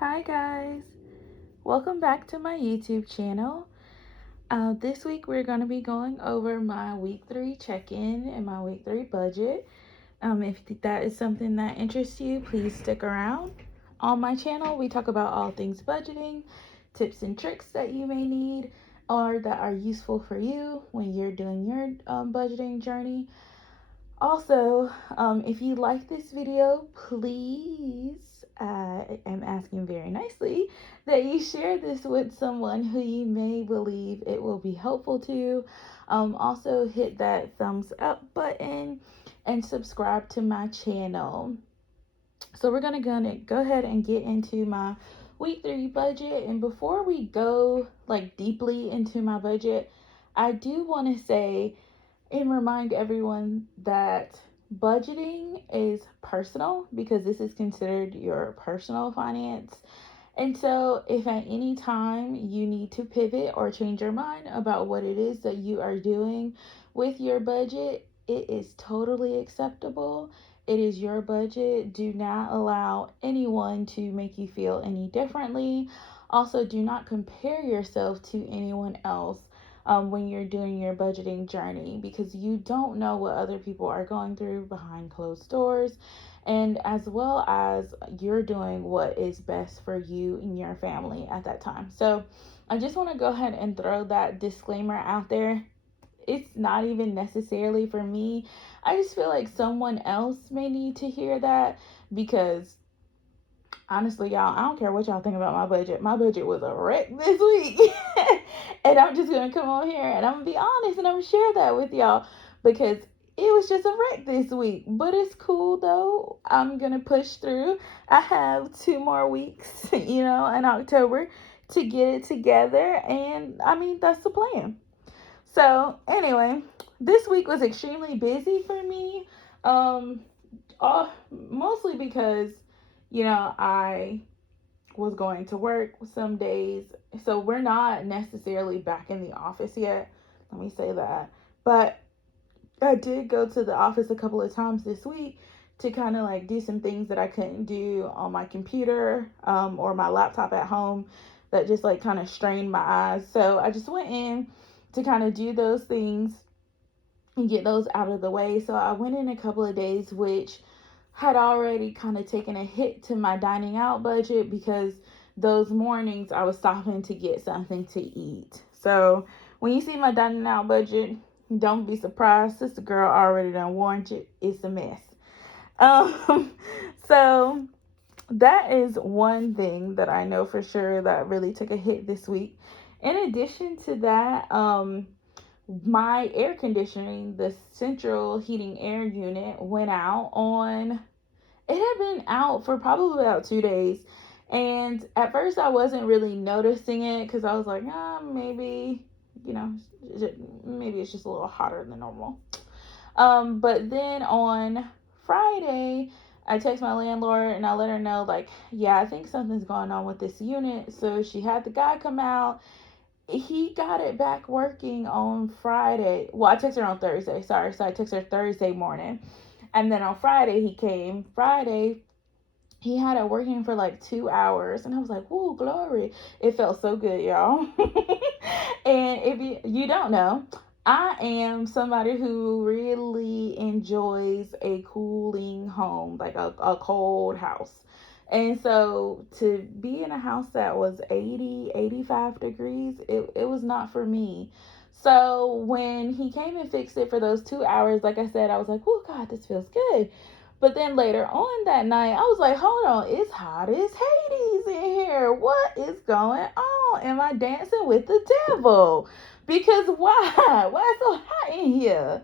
Hi guys, welcome back to my YouTube channel. This week we're going to be going over my week 3 check-in and my week 3 budget. If that is something that interests you, please stick around. On my channel we talk about all things budgeting, tips and tricks that you may need or that are useful for you when you're doing your budgeting journey. Also, if you like this video, please, I am asking very nicely that you share this with someone who you may believe it will be helpful to. Also, hit that thumbs up button and subscribe to my channel. So we're gonna go ahead and get into my week 3 budget. And before we go deeply into my budget, I do want to say and remind everyone that budgeting is personal because this is considered your personal finance. And so, if at any time you need to pivot or change your mind about what it is that you are doing with your budget, it is totally acceptable. It is your budget. Do not allow anyone to make you feel any differently. Also, do not compare yourself to anyone else when you're doing your budgeting journey because you don't know what other people are going through behind closed doors, and as well as you're doing what is best for you and your family at that time. So I just want to go ahead and throw that disclaimer out there. It's not even necessarily for me. I just feel like someone else may need to hear that because honestly, y'all, I don't care what y'all think about my budget. My budget was a wreck this week. And I'm just going to come on here and I'm going to be honest and I'm going to share that with y'all because it was just a wreck this week. But it's cool though. I'm going to push through. I have 2 more weeks, in October to get it together. And I mean, that's the plan. So, anyway, this week was extremely busy for me. Mostly because I was going to work some days. So we're not necessarily back in the office yet. Let me say that. But I did go to the office a couple of times this week to kind of do some things that I couldn't do on my computer or my laptop at home that just kind of strained my eyes. So I just went in to kind of do those things and get those out of the way. So I went in a couple of days, which had already kind of taken a hit to my dining out budget because those mornings I was stopping to get something to eat. So when you see my dining out budget, don't be surprised. Sister girl already done warned you. It's a mess. So that is one thing that I know for sure that really took a hit this week. In addition to that, my air conditioning, the central heating air unit, went out on, it had been out for probably about 2 days. And at first I wasn't really noticing it because I was like, maybe, maybe it's just a little hotter than normal. But then on Friday, I text my landlord and I let her know, I think something's going on with this unit. So she had the guy come out. He got it back working on Friday. Well, I texted her on Thursday. Sorry. So I texted her Thursday morning. And then on Friday, he came. Friday, he had it working for 2 hours. And I was like, whoa, glory. It felt so good, y'all. And if you don't know, I am somebody who really enjoys a cooling home, like a cold house. And so to be in a house that was 80, 85 degrees, it was not for me. So when he came and fixed it for those 2 hours, like I said, I was like, oh God, this feels good. But then later on that night, I was like, hold on, it's hot as Hades in here. What is going on? Am I dancing with the devil? Because why? Why is it so hot in here?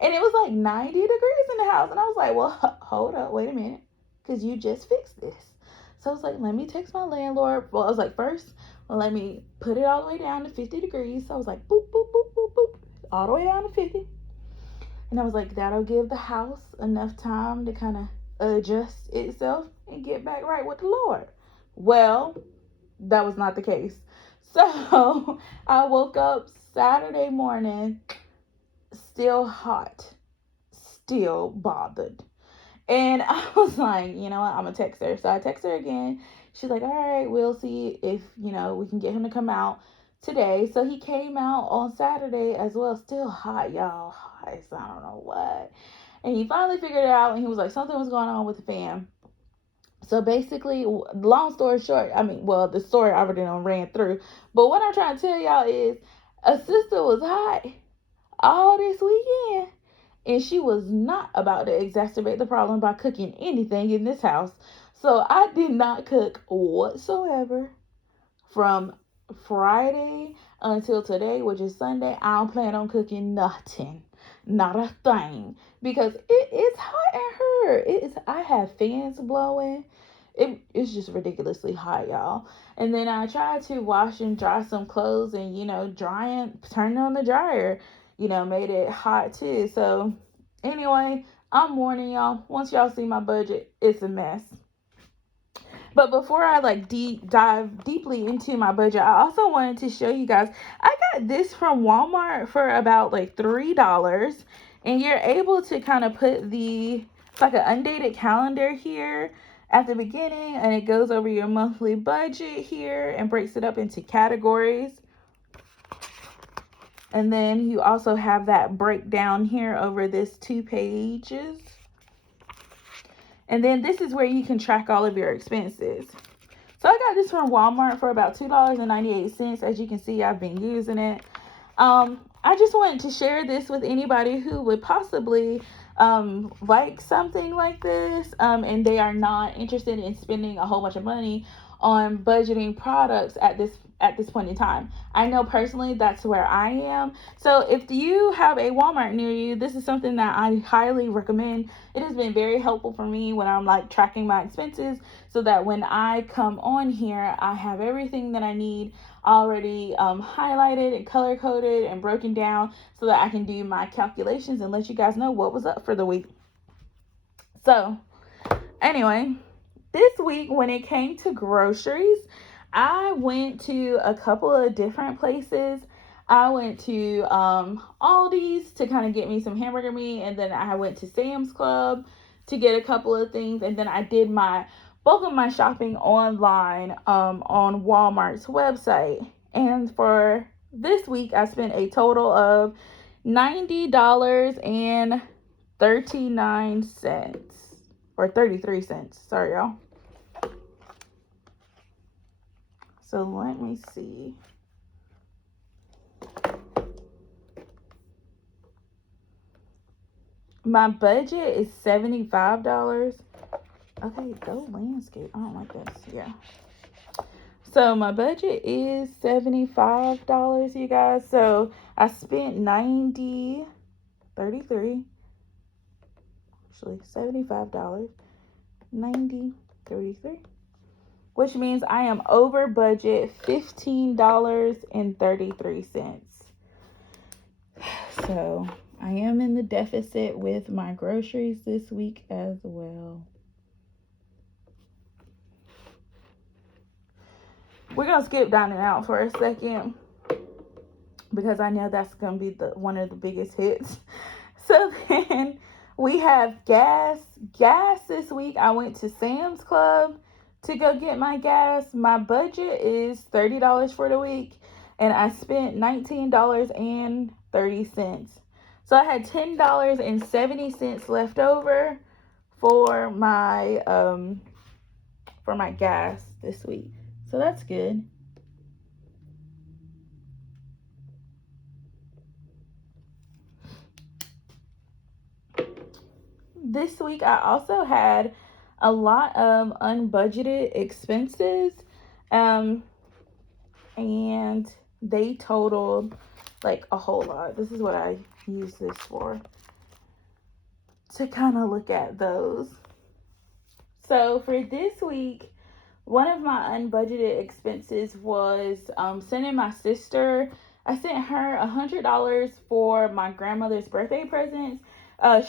And it was 90 degrees in the house. And I was like, well, hold up, wait a minute. Because you just fixed this. So I was like, let me text my landlord. Well, I was like, first, well, let me put it all the way down to 50 degrees. So I was like, boop, boop, boop, boop, boop, all the way down to 50. And I was like, that'll give the house enough time to kind of adjust itself and get back right with the Lord. Well, that was not the case. So I woke up Saturday morning still hot, still bothered. And I was like, you know what, I'm gonna text her. So I text her again. She's like, all right, we'll see if, we can get him to come out today. So he came out on Saturday as well. Still hot, y'all. Hot as I don't know what. And he finally figured it out, and he was like, something was going on with the fan. So basically, long story short, the story I already done ran through. But what I'm trying to tell y'all is, a sister was hot all this weekend, and she was not about to exacerbate the problem by cooking anything in this house. So I did not cook whatsoever from Friday until today, which is Sunday. I don't plan on cooking nothing, not a thing, because it is hot in here. It is. I have fans blowing. It's just ridiculously hot, y'all. And then I tried to wash and dry some clothes, and drying, turning on the dryer, made it hot too. So anyway, I'm warning y'all. Once y'all see my budget, it's a mess. But before I dive deeply into my budget, I also wanted to show you guys. I got this from Walmart for about like $3, and you're able to kind of put it's like an undated calendar here at the beginning, and it goes over your monthly budget here and breaks it up into categories. And then you also have that breakdown here over this 2 pages. And then this is where you can track all of your expenses. So I got this from Walmart for about $2.98. As you can see, I've been using it. I just wanted to share this with anybody who would possibly like something like this, and they are not interested in spending a whole bunch of money on budgeting products at this point in time. I know personally that's where I am. So if you have a Walmart near you, this is something that I highly recommend. It has been very helpful for me when I'm tracking my expenses, so that when I come on here, I have everything that I need already highlighted and color coded and broken down, so that I can do my calculations and let you guys know what was up for the week. So anyway, this week when it came to groceries, I went to a couple of different places. I went to Aldi's to kind of get me some hamburger meat, and then I went to Sam's Club to get a couple of things, and then I did my bulk of my shopping online on Walmart's website. And for this week, I spent a total of $90.39 or 33 cents. Sorry, y'all. So let me see. My budget is $75. Okay, go landscape. I don't like this. Yeah. So my budget is $75, you guys. So I spent $33. Actually, $75. 33. Which means I am over budget $15.33. So I am in the deficit with my groceries this week as well. We're going to skip dining out for a second, because I know that's going to be one of the biggest hits. So then we have gas. Gas this week, I went to Sam's Club to go get my gas. My budget is $30 for the week, and I spent $19.30. So I had $10.70 left over for my gas this week. So that's good. This week I also had a lot of unbudgeted expenses, and they totaled like a whole lot. This is what I use this for, to kind of look at those. So for this week, one of my unbudgeted expenses was sending my sister. I sent her $100 for my grandmother's birthday presents.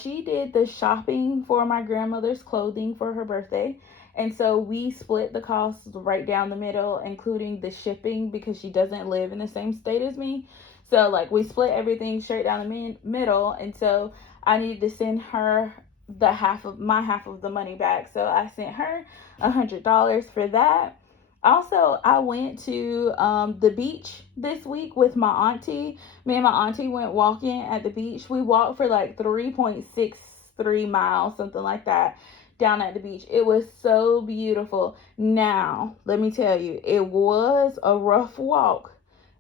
She did the shopping for my grandmother's clothing for her birthday. And so we split the cost right down the middle, including the shipping, because she doesn't live in the same state as me. So we split everything straight down the middle. And so I needed to send her the half of the money back. So I sent her $100 for that. Also, I went to the beach this week with my auntie. Me and my auntie went walking at the beach. We walked for like 3.63 miles, something like that, down at the beach. It was so beautiful. Now, let me tell you, it was a rough walk.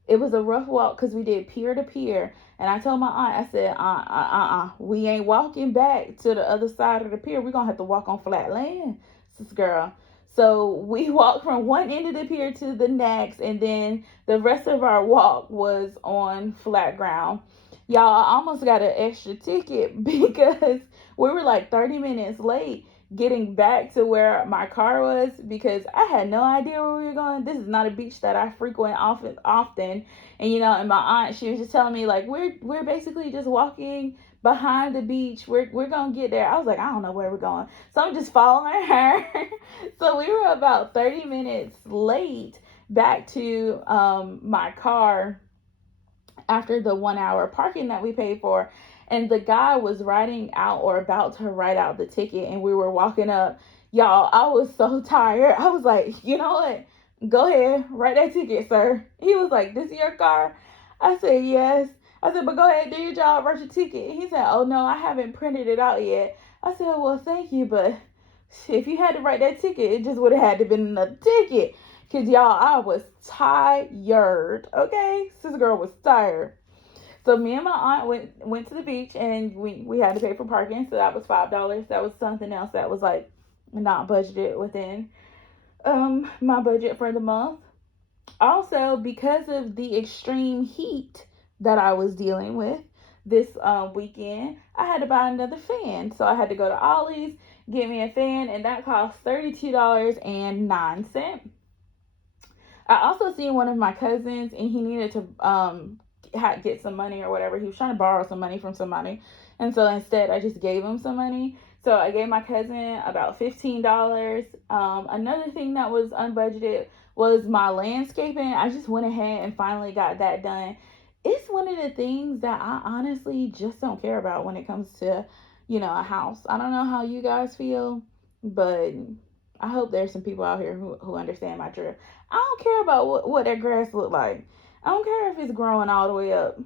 It was a rough walk because we did pier to pier. And I told my aunt, I said, we ain't walking back to the other side of the pier. We're going to have to walk on flat land, sis girl. So we walked from one end of the pier to the next, and then the rest of our walk was on flat ground. Y'all, I almost got an extra ticket because we were like 30 minutes late getting back to where my car was because I had no idea where we were going. This is not a beach that I frequent often. And and my aunt, she was just telling me like we're basically just walking behind the beach. We're gonna get there. I was like, I don't know where we're going. So I'm just following her. So we were about 30 minutes late back to my car after the 1 hour parking that we paid for. And the guy was writing out or about to write out the ticket, and we were walking up. Y'all, I was so tired. I was like, you know what? Go ahead, write that ticket, sir. He was like, this is your car? I said, yes. I said, but go ahead, do your job, write your ticket. He said, oh no, I haven't printed it out yet. I said, well, thank you, but if you had to write that ticket, it just would have had to been another ticket. Cause y'all, I was tired. Okay, this girl was tired. So me and my aunt went to the beach, and we had to pay for parking. So that was $5. That was something else that was like not budgeted within my budget for the month. Also, because of the extreme heat that I was dealing with this weekend, I had to buy another fan. So I had to go to Ollie's, get me a fan, and that cost $32.09. I also seen one of my cousins, and he needed to get some money or whatever. He was trying to borrow some money from somebody, and so instead I just gave him some money. So I gave my cousin about $15. Another thing that was unbudgeted was my landscaping. I just went ahead and finally got that done. It's one of the things that I honestly just don't care about when it comes to a house. I don't know how you guys feel, but I hope there's some people out here who understand my drift. I don't care about what that grass look like. I don't care if it's growing all the way up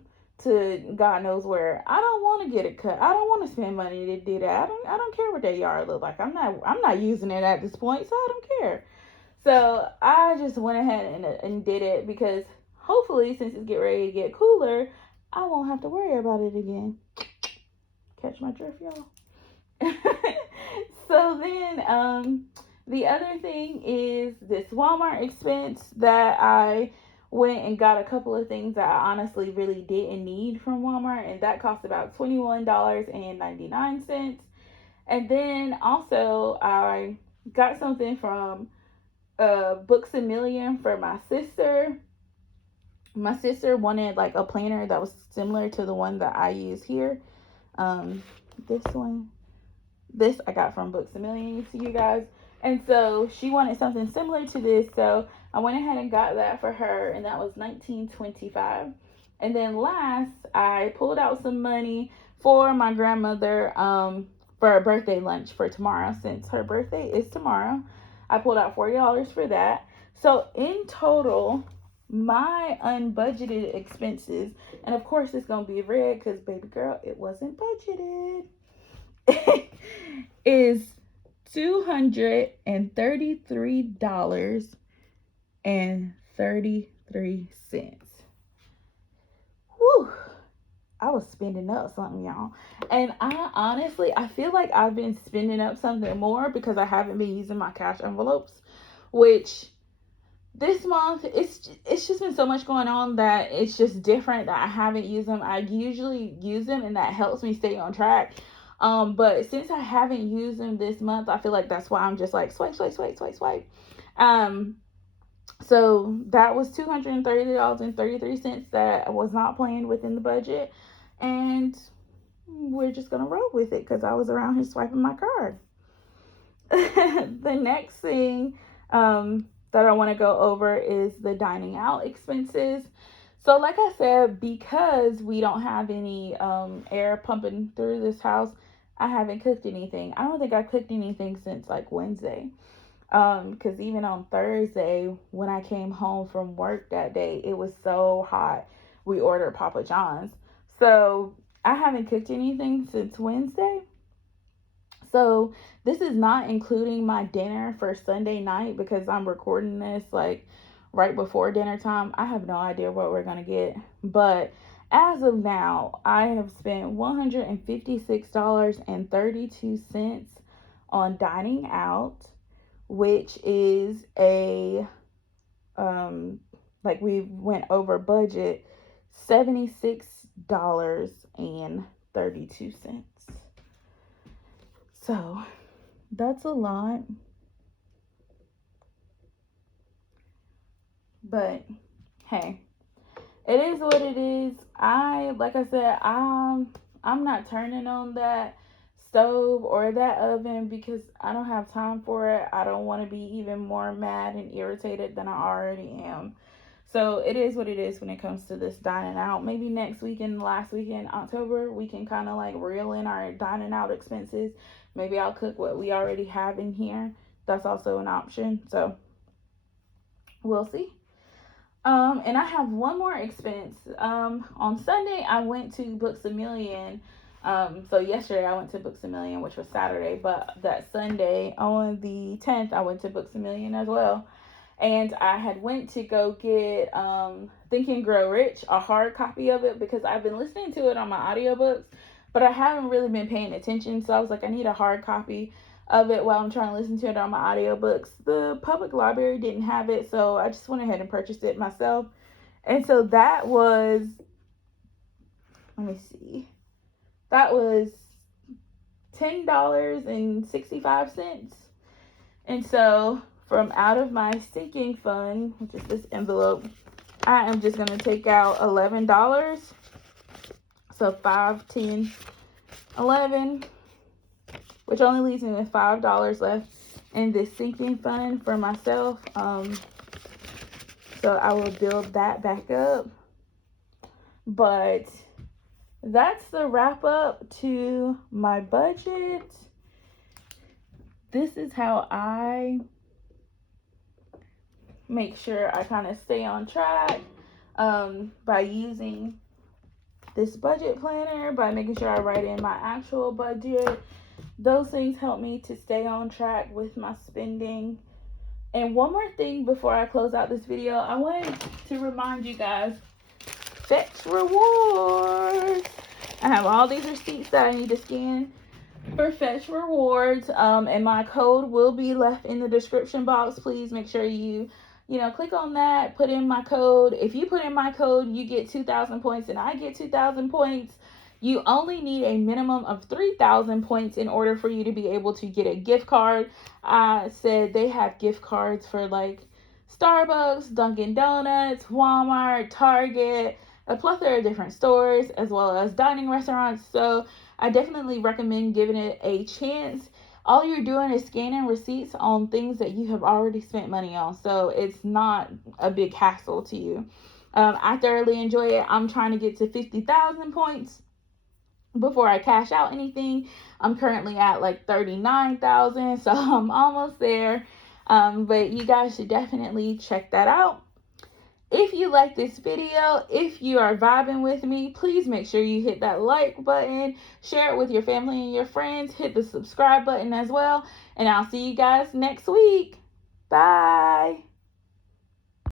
to God knows where. I don't want to get it cut. I don't want to spend money to do that. I don't care what that yard look like. I'm not using it at this point, so I don't care. So I just went ahead and did it because hopefully, since it's getting ready to get cooler, I won't have to worry about it again. Catch my drift, y'all. So then the other thing is this Walmart expense that I went and got a couple of things that I honestly really didn't need from Walmart, and that cost about $21.99. And then also I got something from Books a Million for my sister. My sister wanted like a planner that was similar to the one that I use here. This I got from Books a Million, you guys. And so she wanted something similar to this, so I went ahead and got that for her, and that was $19.25. And then last, I pulled out some money for my grandmother for a birthday lunch for tomorrow, since her birthday is tomorrow. I pulled out $40 for that. So in total, my unbudgeted expenses, and of course it's gonna be red because baby girl, it wasn't budgeted, is $233.33. Whew. I was spending up something, y'all. And I feel like I've been spending up something more because I haven't been using my cash envelopes, which this month it's just been so much going on that it's just different that I haven't used them. I usually use them, and that helps me stay on track. But since I haven't used them this month, I feel like that's why I'm just like swipe. So that was $230.33 that was not planned within the budget, and we're just gonna roll with it because I was around here swiping my card. The next thing that I want to go over is the dining out expenses. So like I said, because we don't have any air pumping through this house, I haven't cooked anything. I don't think I cooked anything since like Wednesday. Because even on Thursday, when I came home from work that day, it was so hot. We ordered Papa John's. So I haven't cooked anything since Wednesday. So this is not including my dinner for Sunday night because I'm recording this like right before dinner time. I have no idea what we're going to get. But as of now, I have spent $156.32 on dining out, which is a like we went over budget, $76.32. So that's a lot. But hey, it is what it is. Like I said, I'm not turning on that stove or that oven because I don't have time for it. I don't want to be even more mad and irritated than I already am. So it is what it is when it comes to this dining out. Maybe next weekend, last weekend, October, we can kind of like reel in our dining out expenses. Maybe I'll cook what we already have in here. That's also an option. So we'll see. And I have one more expense. On Sunday, I went to Books A Million. So yesterday I went to Books A Million, which was Saturday, but that Sunday on the 10th, I went to Books A Million as well. And I had went to go get Think and Grow Rich, a hard copy of it, because I've been listening to it on my audiobooks, but I haven't really been paying attention. So I was like, I need a hard copy of it while I'm trying to listen to it on my audiobooks. The public library didn't have it, so I just went ahead and purchased it myself. And so that was, let me see, that was $10.65. And so from out of my sinking fund, which is this envelope, I am just going to take out $11. So 5, 10, 11, which only leaves me with $5 left in this sinking fund for myself. So I will build that back up. But that's the wrap up to my budget. This is how I make sure I kind of stay on track, by using this budget planner, by making sure I write in my actual budget. Those things help me to stay on track with my spending. And one more thing before I close out this video, I wanted to remind you guys, Fetch Rewards. I have all these receipts that I need to scan for Fetch Rewards, and my code will be left in the description box. Please make sure you click on that, put in my code. If you put in my code, you get 2,000 points and I get 2,000 points. You only need a minimum of 3,000 points in order for you to be able to get a gift card. I said they have gift cards for like Starbucks, Dunkin' Donuts, Walmart, Target, a plethora of different stores, as well as dining restaurants. So I definitely recommend giving it a chance. All you're doing is scanning receipts on things that you have already spent money on. So it's not a big hassle to you. I thoroughly enjoy it. I'm trying to get to 50,000 points before I cash out anything. I'm currently at like 39,000, so I'm almost there. But you guys should definitely check that out. If you like this video, if you are vibing with me, please make sure you hit that like button, share it with your family and your friends, hit the subscribe button as well, and I'll see you guys next week. Bye.